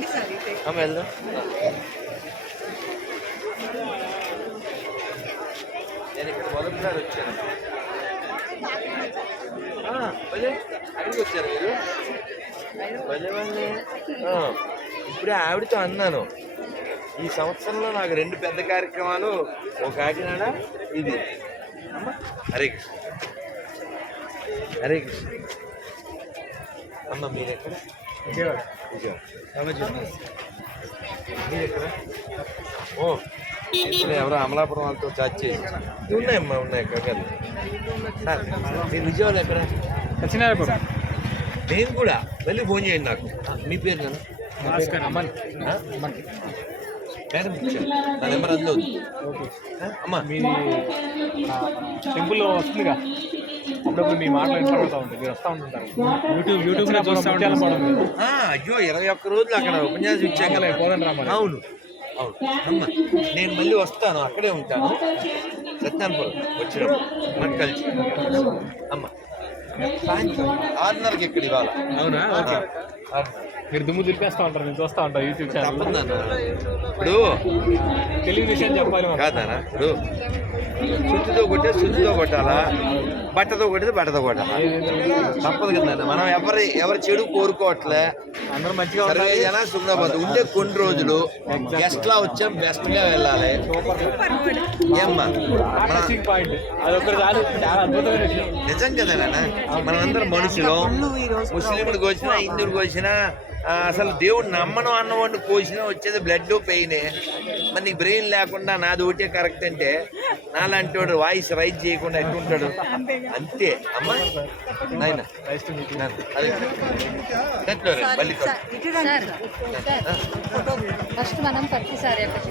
వెళ్దాం. నేను ఇక్కడ మొదటిసారి వచ్చాను. ఆ, అక్కడికి వచ్చారు మీరు? భలే ఇప్పుడే ఆవిడతో అన్నాను. ఈ సంవత్సరంలో నాకు రెండు పెద్ద కార్యక్రమాలు ఒక కాకినాడ ఇది. అమ్మ, హరే కృష్ణ. హరే కృష్ణ. అమ్మ మీరు ఎక్కడ విజయవాడ. ఓ ఇక్కడ ఎవరో అమలాపురం వాళ్ళతో చార్జ్ చేసి ఉన్నాయమ్మా ఉన్నాయి కాకాలు సార్ మీరు విజయవాడ ఎక్కడ? సత్యనారాయణపురం. నేను కూడా మళ్ళీ ఫోన్ చేయండి నాకు. మీ పేరు కదా భాస్కర్ అమ్మన్? మేడం. నా నెంబర్ అందులో? అమ్మా. మీ టెంపుల్లో వస్తుందిగా. అప్పుడప్పుడు మీ మాటలు వినపడుతూ ఉంటుంది. మీరు వస్తూ ఉంటుంటారు యూట్యూబ్ యూట్యూబ్ ముత్యాలపురం ఆ, అయ్యో ఇరవై ఒక్క రోజులు అక్కడ ఉపన్యాసం ఇచ్చాం కదా పోదండి రామని అవును. అవును. అమ్మ నేను మళ్ళీ వస్తాను. అక్కడే ఉంటాను. సత్యానపురం వచ్చినప్పుడు. మనకు కలిసి. అమ్మ సాయంత్రం ఆరున్నరకి ఇక్కడ ఇవాళ. అవునా? ఓకే. ఆరున్నర. మీరు దుమ్ము దులిపేస్తూ ఉంటారు నేను చూస్తూ ఉంటాను యూట్యూబ్ ఛానల్ ఇప్పుడు తెలియని విషయం చెప్పాలి. కాదనా ఇప్పుడు శుద్ధితో కొట్టే శుద్ధితో కొట్టాలా? బట్టతో కొట్టితే బట్టతో కొట్టాలా? తప్పదు కదండి మనం ఎవరి ఎవరి చెడు కోరుకోవట్లే. అందరూ మంచిగా జన సుఖపడదు ఉండే కొన్ని రోజులు గెస్ట్ లా వచ్చాం బెస్ట్గా వెళ్ళాలి. ఏమ్మా? మన నిజం కదా నాన్న మనమందరం మనుషులు. ముస్లింలకు వచ్చినా హిందువులకు వచ్చినా అసలు దేవుడు నమ్మను అన్నవాడిని కోసినా వచ్చేది బ్లడ్ పెయిన్ మరి నీకు బ్రెయిన్ లేకుండా నాది ఒకటే కరెక్ట్ అంటే నాలాంటి వాడు వాయిస్ రైజ్ చేయకుండా ఎట్లుంటాడు అంతే అమ్మా నాయన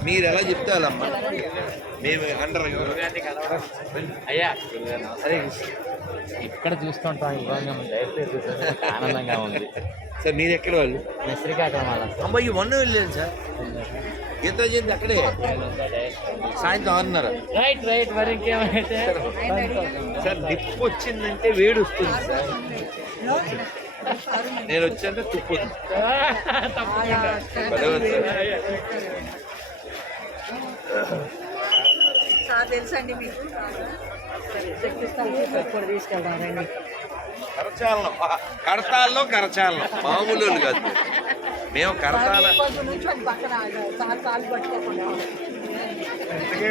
మీరు ఎలా చెప్తే అలామ్మా మేము అండర్ అయ్యా అదే ఇక్కడ చూస్తుంటాం ఇవ్వంగా డైరెక్ట్ చూస్తుంటే ఆనందంగా ఉంది. సార్ మీరు ఎక్కడ వాళ్ళు? శ్రీకాకుళం వాళ్ళ అమ్మాయి మొన్న వెళ్ళాను సార్. గీత జయంతి అక్కడే? సాయంత్రం ఆరున్నర. రైట్ రైట్ మరి ఇంకేమైతే? సార్ నిప్పు వచ్చిందంటే వేడి వస్తుంది సార్. నేను వచ్చాక తుప్పు ఉంది. ఉంది తెలుసండి మీకు? ఎప్పుడు తీసుకెళ్దాం రండి కరచాలనం కరతాల్లో కరచాలనం. మామూలు కాదు. మేము కరతాల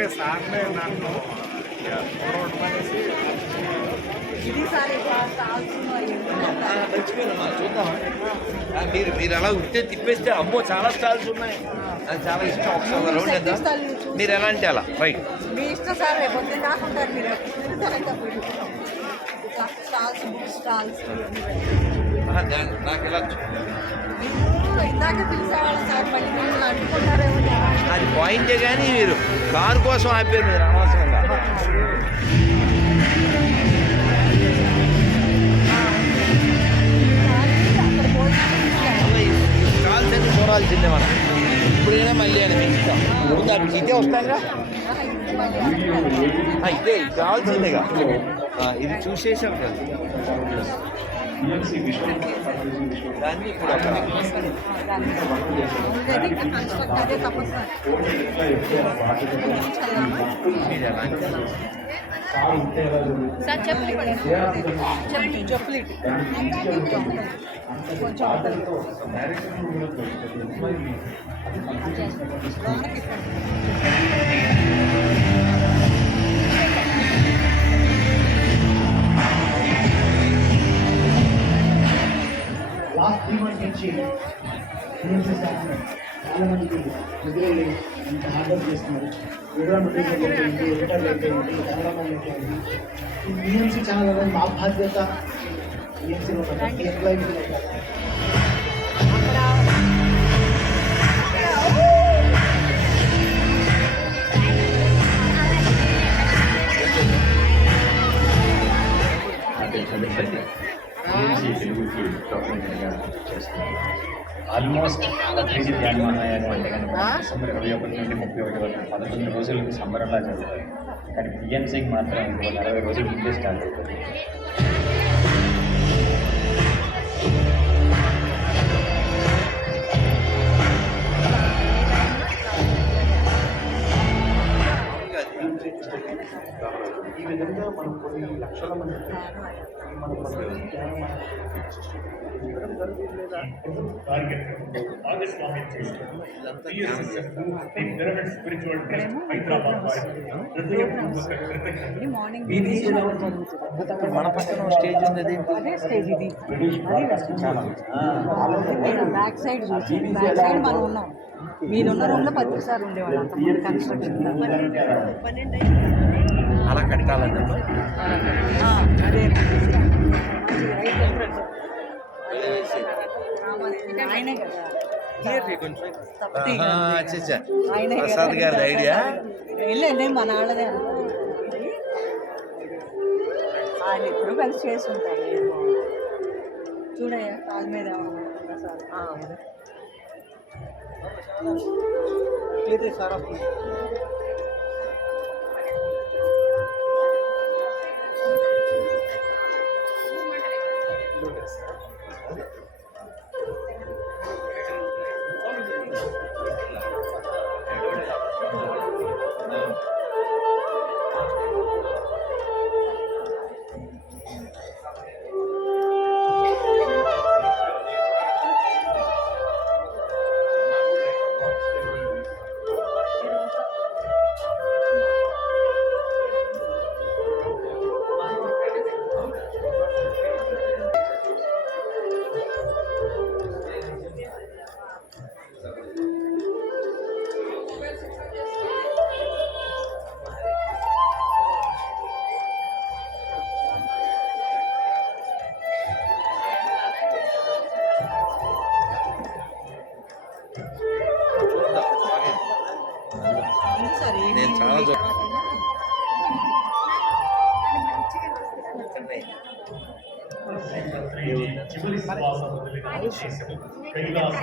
సార్ చూద్దామా? ఆ, మీరు మీరు అలా ఉంటే తిప్పేస్తే అమ్మో చాలా స్టాల్స్ ఉన్నాయి. నాకు చాలా ఇష్టం. ఒకసారి రౌండ్ వేద్దాం మీరు ఎలా అంటే అలా? రైట్. మీ ఇష్టం సార్ నాకు ఎలా. అది పాయింటే కానీ మీరు కారు కోసం ఆపారు మీరు అనవసరంగా. మళ్ళీ ఇదే వస్తాగా ఆ, ఇదే ఇది కావాల్సిందేగా ఇది చూసేసాం కదా దాన్ని ఇప్పుడు అక్కడ సార్ చెప్పులు చెప్పులు కొంచెం లాస్ట్ త్రీ మంత్స్ నుంచి చాలా మందికి ఇంత హార్డ్ వర్క్ చేస్తున్నారు. వివరణ ఏంటి ఎడిటర్ ఏంటి కెమెరామెన్ ఏంటి ఈ బిఎంసీ ఛానల్ అనేది మా బాధ్యత బిఎంసీలో ప్రతి ఎంప్లాయీ తెలుగుకి డాక్యుమెంటరీగా చేస్తున్నాను ఆల్మోస్ట్ అతిథి అన్నాయని అంటే కనుక డిసెంబర్ ఇరవై ఒకటి నుండి ముప్పై ఒకటి వరకు పదకొండు రోజులు సంబరంలా జరుగుతాయి కానీ పిఎం సింగ్ మాత్రం నలభై రోజుల ముందే స్టార్ట్ అవుతుంది ఈ విధంగా మనం కొన్ని లక్షల మంది మన పక్కన స్టేజ్ ఉంది అదే స్టేజ్ ఇది బ్యాక్ సైడ్ చూసి బ్యాక్ సైడ్ మనం ఉన్నాం మీరున్న రూమ్లో పది సార్ ఉండేవాళ్ళు అంత కన్స్ట్రక్షన్ అలా కట్టాలని అదే. ప్రసాద్ గారి ఐడియా? వెళ్ళండి మన వాళ్ళదే ఆయన ఎప్పుడు కలిసి చేసి ఉంటారు చూడయ్యా కాలు మీద సార్ నేను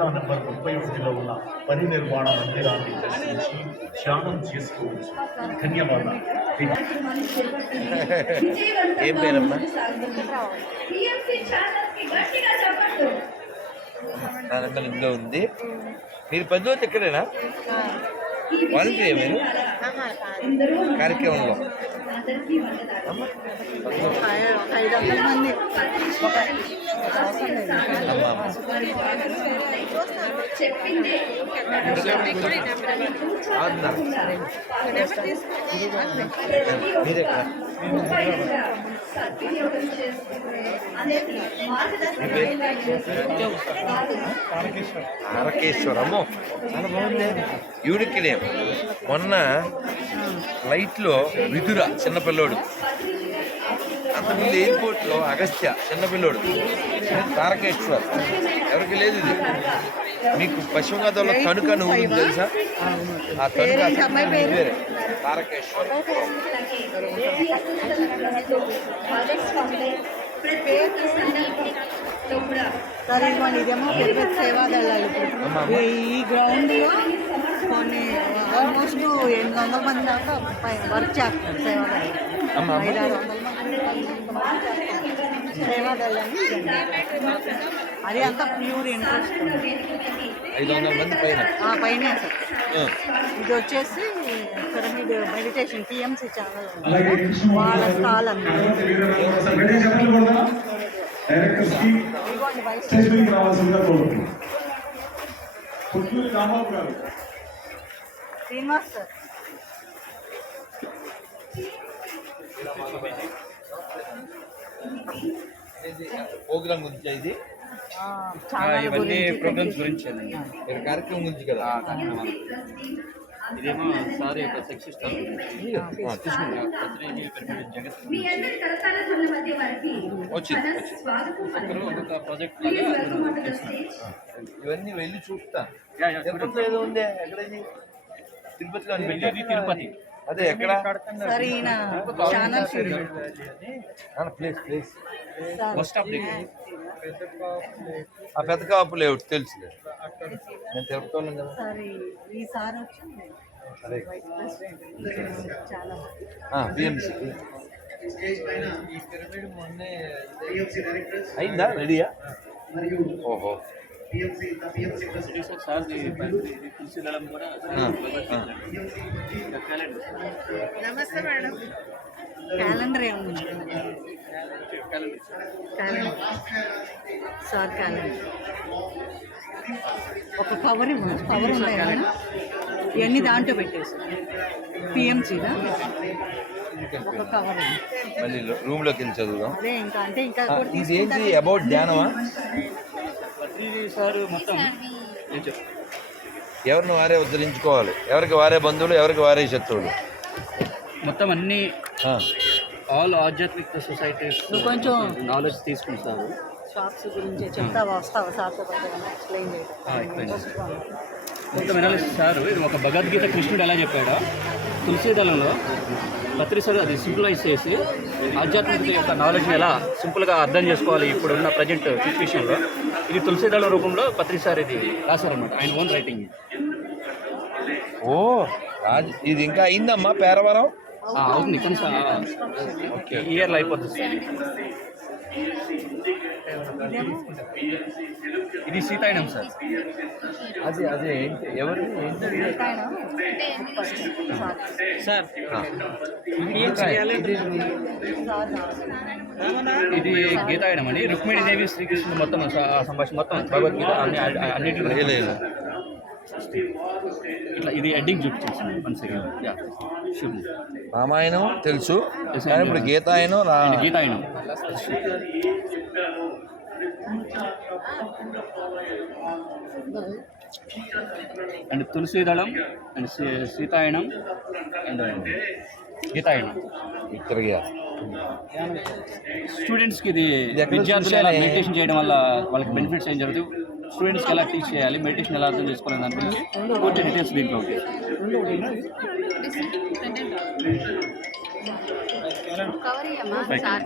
జిల్లా నంబర్ ముప్పై ఒకటిలో ఉన్న పని నిర్మాణ మందిరాన్ని దర్శించి ధ్యానం చేసుకోవచ్చు ధన్యవాదాలు. ఏం పేరమ్మా? నా నెంబర్ ఇందులో ఉంది. మీరు పద్దోతి ఎక్కడేనా వాలంటీర్ మీరు? కార్యక్రమంలో. ఐదు వందల మంది. అరకేశ్వరము ఒక అవసరం లేదు అమ్మా చాలా బాగుంది. ఈవిడికి మొన్న ఫ్లైట్లో విధుర చిన్నపిల్లోడు అంతకుముందు ఎయిర్పోర్ట్లో అగస్త్య చిన్నపిల్లోడు తారకేశ్వర్. ఎవరికి లేదు ఇది. మీకు పశ్చిమ గోదావరిలో తణుక ఉంది తెలుసా? ఆ తణుక పేరు? పేరే తారకేశ్వర్ సరే ఇదేమో పెద్ద ఈ- లో కొన్ని ఆల్మోస్ట్ ఎనిమిది వందల మంది దాకా వర్క్ చేస్తారు సేవా దళాలు అమ్మ, అమ్మ. ఐదు ఆరు వందల అది అంతా ప్యూర్ ఇంట్రెస్ట్ ఐదు వందల మంది పైన. ఆ పైన సార్. ఇది వచ్చేసి పిరమిడ్ మెడిటేషన్ టీఎంసీ ఛానల్ వాళ్ళ స్టాల్ అన్నమాట. శ్రీనివాస్ సార్. ప్రోగ్రామ్ గురించి ఇది? ఇవన్నీ గురించి ప్రోగ్రామ్స్ గురించి మీరు కార్యక్రమం గురించి కదా? ఇదేమో సార్ యొక్క సెక్సిస్ట్ ప్రాజెక్ట్. ఇవన్నీ వెళ్ళి చూస్తా యా, యా, తిరుపతిలో ఏదో ఉంది ఎక్కడ? తిరుపతిలో. తిరుపతి. అదే ఎక్కడ? సార్ ఈయన ఛానల్ బస్ స్టాప్ దగ్గర. ఆ పెద్ద కాపు లేవు తెలుసు నేను తిరుపతి కదా. వచ్చి బిఎంసీ అయిందా? రెడీయా? ఓహో. నమస్తే మేడం. క్యాలెండర్ ఏముంది? క్యాలెండర్. Sir calendar. ఒక కవర్ ఇవ్వండి కవర్ ఉన్నాయి ఇవన్నీ దాంట్లో పెట్టేసి పిఎంసీదా. మళ్ళీ రూమ్లోకి వెళ్ళి చదువుదాం. అదే ఇంకా అంటే ఇంకా ఆ, కూడా ఇది ఏంటి? అబౌట్ ధ్యానమా సార్ మొత్తం. ఎవరిని వారే ఉద్ధరించుకోవాలి? ఎవరికి వారే బంధువులు ఎవరికి వారే శత్రువులు? మొత్తం అన్ని ఆ, ఆల్ ఆధ్యాత్మిక సొసైటీస్ కొంచెం నాలెడ్జ్ తీసుకుంటారు షాప్స్ గురించి చెప్తావా? వస్తావా? సార్తో ఎక్స్ప్లెయిన్ explain చేయడం మొత్తం అనాలిసిస్ సార్. ఇది ఒక భగవద్గీత కృష్ణుడు ఎలా చెప్పాడో. తులసి దళంలో పత్రిసలు అది సింప్లైజ్ చేసి ఆధ్యాత్మికత యొక్క నాలెడ్జ్ని ఎలా సింపుల్గా అర్థం చేసుకోవాలి ఇప్పుడు ఉన్న ప్రజెంట్ సిచ్యువేషన్లో ఇది తులసి దళం రూపంలో పత్రిసార్ ఇది రాశారనమాట ఆయన ఓన్ రైటింగ్ ఓ ఇది ఇంకా అయిందమ్మా పేరవరం? అవుతుంది కానీ ఈ ఇయర్లో అయిపోతుంది. సార్ ఇది సీతాయనం సార్. అదే అదే ఎవరు? సార్. ఇది గీతాయనం అని రుక్మిణి దేవి శ్రీకృష్ణుడు మొత్తం సంభాషణ మొత్తం భగవద్గీత అన్ని అన్నిటి. ఇట్లా ఇది ఎడ్డింగ్ చూపించాను వన్ సెకండ్ రామాయణం తెలుసు కానీ ఇప్పుడు గీతాయనం రా గీతాయనం అండ్ తులసి దళం అండ్ సీ- సీతాయనం అండ్ గీతాయనం స్టూడెంట్స్కి ఇది విద్యార్థులు ఎలా? మెడిటేషన్ చేయడం వల్ల వాళ్ళకి బెనిఫిట్స్ ఏం జరుగుతుంది స్టూడెంట్స్కి ఎలా టీచ్ చేయాలి మెడిటేషన్ ఎలా అర్థం చేసుకోవాలని దాని గురించి పూర్తి డీటెయిల్స్ దీంట్లో ఉంటాయి కవర్ ఇయ్యమ్మా సార్.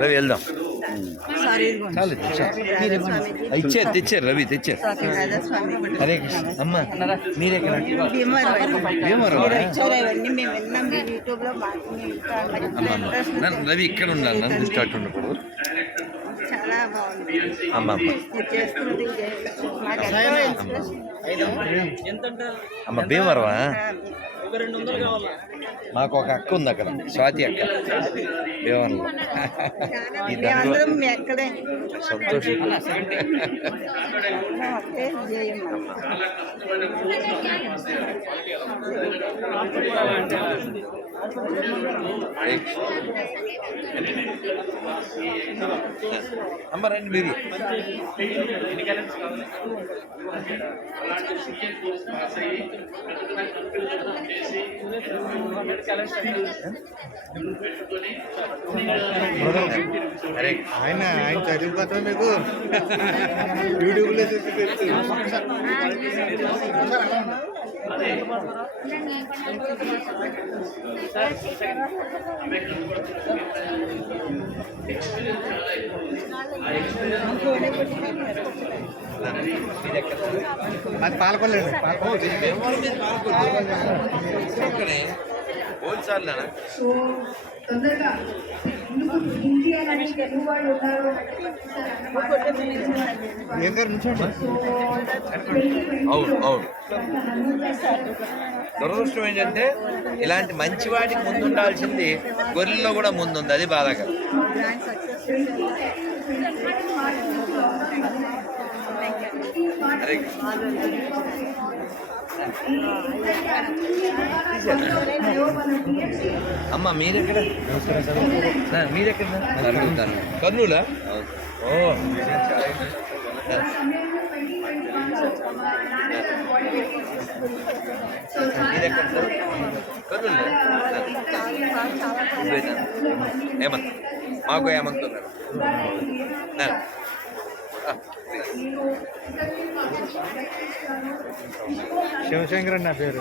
రవి వెళ్దాం. ఇచ్చారు తెచ్చారు రవి తెచ్చారు. హరే కృష్ణ అమ్మ మీరెక్కడ భీమవరం ఇవన్నీ మేము విన్నాం మీ యూట్యూబ్లో నన్ను రవి ఇక్కడ ఉండాలి నన్ను అటు ఉండకూడదు చాలా బాగుంది అమ్మ మీరు. అమ్మ భీమవరమా మాకు ఒక అక్క ఉంది అక్కడ స్వాతి అక్క ఎక్కడే సంతోషం. మీరు. హరే కృష్ణ. ఆయన ఆయన చదివి మీకు? యూట్యూబ్లో చూసి తెలుసు అది పాలకొల్లండి పాలకొల్లు ఇక్కడే హోల్సేల్ నాన్న సో తొందరగా ఎందుకు హిందీ అని తెలుగు వాళ్ళు ఉన్నారు. అవును అవును. దురదృష్టం ఏంటంటే ఇలాంటి మంచి వాటికి ముందు ఉండాల్సింది గొర్రెల్లో కూడా ముందుంది అది కృష్ణ అమ్మ మీరెక్కడ? సార్, మీరెక్కడ? కర్నూలా? ఓ. నాన్నగారు బాడీ కర్నూలు. హేమంత్ మాకు ఏమంటున్నారు? శివశంకర్ నా పేరు.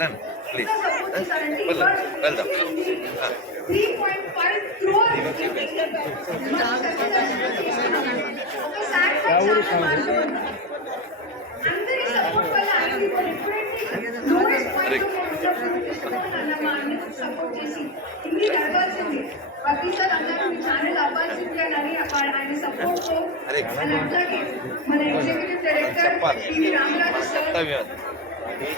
రండి ప్లీజ్ వెళ్దాం వెళ్దాం. సపోర్ట్ చేసి ఇన్ని జరగాల్సింది ప్రతిసారి అందరూ మీ ఛానల్ అవ్వాల్సింది అని ఆయన సపోర్ట్తో అరే. and అట్లాగే మన ఎగ్జిక్యూటివ్ డైరెక్టర్ చెప్పాలి. పివి రామరాజు సార్ కర్తవ్యం అది.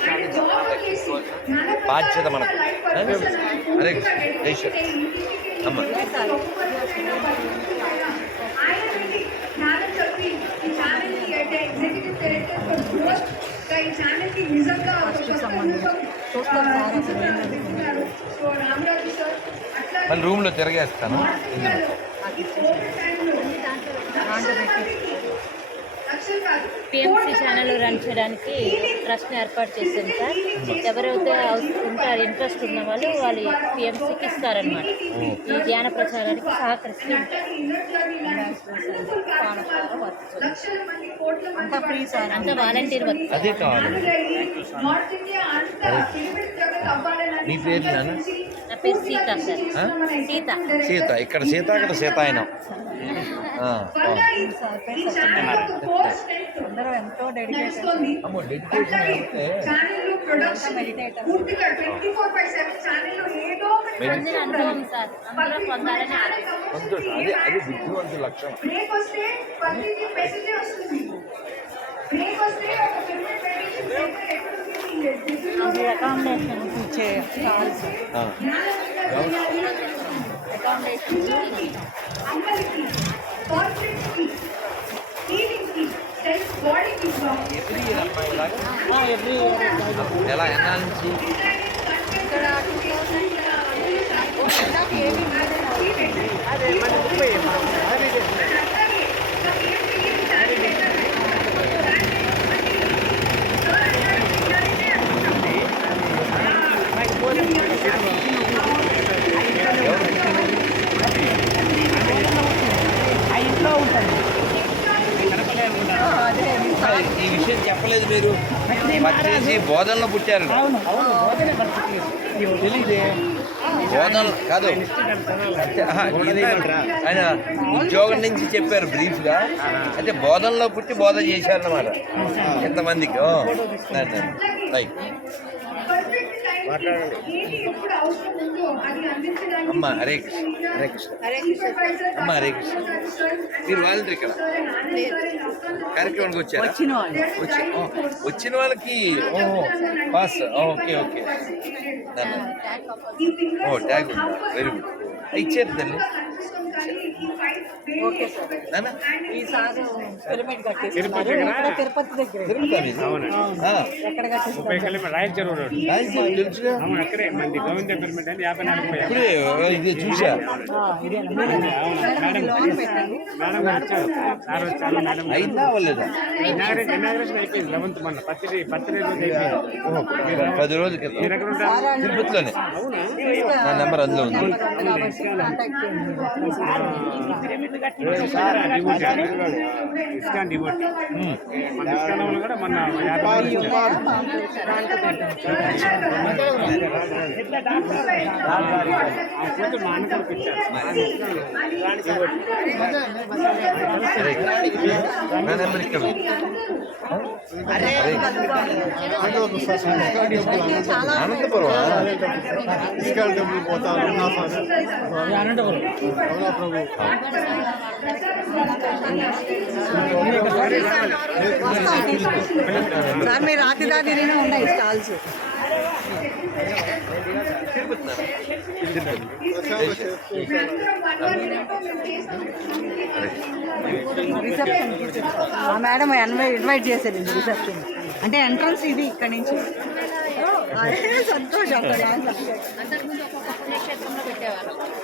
ఆయన జాబ్ చేసి జ్ఞానప్రసాద్ బాధ్యత మనకు. లైఫ్ పర్పస్ అని ఆయన అరే, పూర్తిగా dedicated జై అయ్యి ఇంటింటికి అమ్మ. ఒక్కొక్కరికైనా వాళ్ళ ఇంటికైనా ఆయన వెళ్ళి జ్ఞానం చెప్పి ఈ ఛానల్కి అంటే ఎగ్జిక్యూటివ్ డైరెక్టర్ ఫర్ గ్రోత్ ఈ ఛానల్కి నిజంగా ఒక కొత్త రూపం, ఆ, మళ్ళీ రూమ్లో తిరగేస్తాను. పిఎంసి ఛానల్ రన్ చేయడానికి ట్రస్ట్ ఏర్పాటు చేశాం సార్. ఎవరైతే ఉంటారు ఇంట్రెస్ట్ ఉన్న వాళ్ళు వాళ్ళు పిఎంసికి ఇస్తారనమాట ఈ ధ్యాన ప్రచారానికి సహకరిస్తూ ఉంటారు లక్షల మంది కోట్ల మంది అంతా వాలంటీర్ వర్క్ అదే కావాలి. నీ పేరు? నా పేరు సీత సార్? సీత. సీత. ఇక్కడ సీత అక్కడ సీత ఆయన అందరూ ఎంతో అది అది బుద్ధివంతు లక్షణం. అకామిడేషన్ ఇచ్చే స్టాల్స్ ఆ. అమ్మలకి కార్పొరేట్స్ కి హీలింగ్ కి సెల్ఫ్ బాడీకి ఎవ్రీ ఇయర్ అమ్మాయి ఇలాగా ఎలా నుంచి ఈ విషయం చెప్పలేదు మీరు. వచ్చేసి బోధనలో పుట్టారు. బోధన కాదు. ఆయన ఉద్యోగం నుంచి చెప్పారు బ్రీఫ్గా అయితే బోధనలో పుట్టి బోధ చేశారన్నమాట. ఎంతమందికి. రైట్. ఏది ఎప్పుడు అవసరం ఉందో అది అందించడానికి అమ్మ హరే కృష్ణ. హరే కృష్ణ. అమ్మ హరే కృష్ణ. మీరు వాలంటీర్ ఇక్కడ? కార్యక్రమానికి వచ్చారా? వచ్చిన వాళ్ళకి ఓహో పాస్ ఓకే ఓకే. ఓ ట్యాగ్ వెరీ గుడ్ ఇచ్చారు తల్లి తిరుపతి దగ్గర? ఇది చూసా. అయిందా ఓహో, పది రోజుల క్రితం. మీరు ఎక్కడ ఉంటారు? తిరుపతిలోనే. నా నెంబర్ అందులో ఉంది. ఇస్కాన్ డివోటీ మన ఇస్కాన్ వాళ్ళు కూడా మొన్న యాభై మంది వచ్చారు. ఆ కూతురు మా అన్న కొడుకు ఇచ్చారు సరే నా నెంబర్ ఇక్కడ ఉంది. అరే అనంతపురం టెంపుల్ సార్ మీరు రాతి దాదినే ఉన్నాయి స్టాల్స్. రిసెప్షన్ ఆ మేడం ఇన్వైట్ ఇన్వైట్ చేశారు రిసెప్షన్ అంటే ఎంట్రన్స్ ఇది ఇక్కడ నుంచి. అదే సంతోషం అంత దాంట్లో. అంతకుముందు ఒక్కొక్క పుణ్యక్షేత్రంలో పెట్టేవారు ఆ, ప-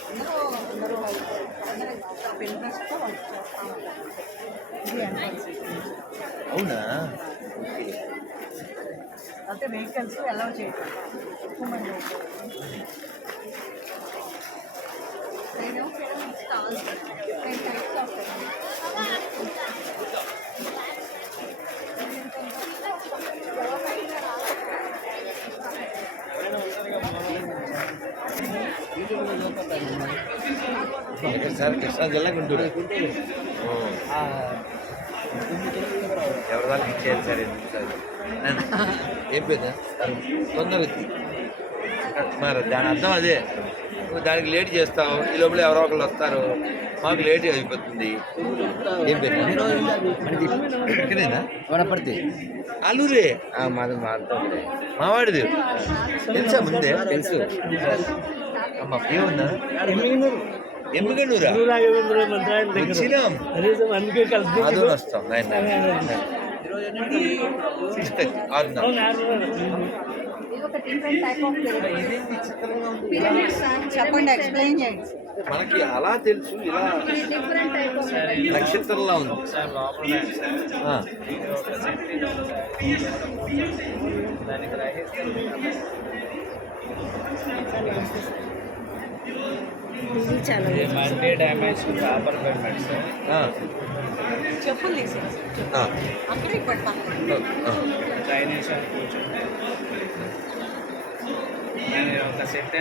అన్నదానం. అందరూ అందరూ ఇంట్రెస్ట్తో వెరీ గుడ్ అలాగే ఉండాలి అవునా? అయితే వెహికల్స్ అలౌ చేయటం. ఎక్కువ మంది స్టాల్స్ నేను టైప్స్ ఆఫ్ సార్ కృష్ణా జిల్లా గుంటూరు. ఎవరి వాళ్ళకి ఇచ్చేయాలి సార్ ఎందుకు సార్? నేను ఏం పేరు తొందర మరి దాని అర్థం అదే. నువ్వు దానికి లేట్ చేస్తావు. ఈ లోపల ఎవరో ఒకళ్ళు వస్తారు. మాకు లేట్ అయిపోతుంది. ఏం పేరు? ఇక్కడేనా? అల్లూరే మాది మావాడిది. తెలుసా ముందే? తెలుసు. అమ్మ ఏమన్నా ఎందుకనురా వచ్చినాం. అందుకే కలిసి అదో వస్తాం. నైన్ చెప్పండి ఎక్స్ప్లెయిన్ చేయండి మనకి అలా తెలుసు ఇలా డిఫరెంట్ టైప్ ఆఫ్ నక్షత్రంలా ఉంది ఆ. Multi damage copper payment sir ఆ. చెప్పులు తీసేసి ఆ. అక్కడే కూర్చుంటే నేను ఒక సెట్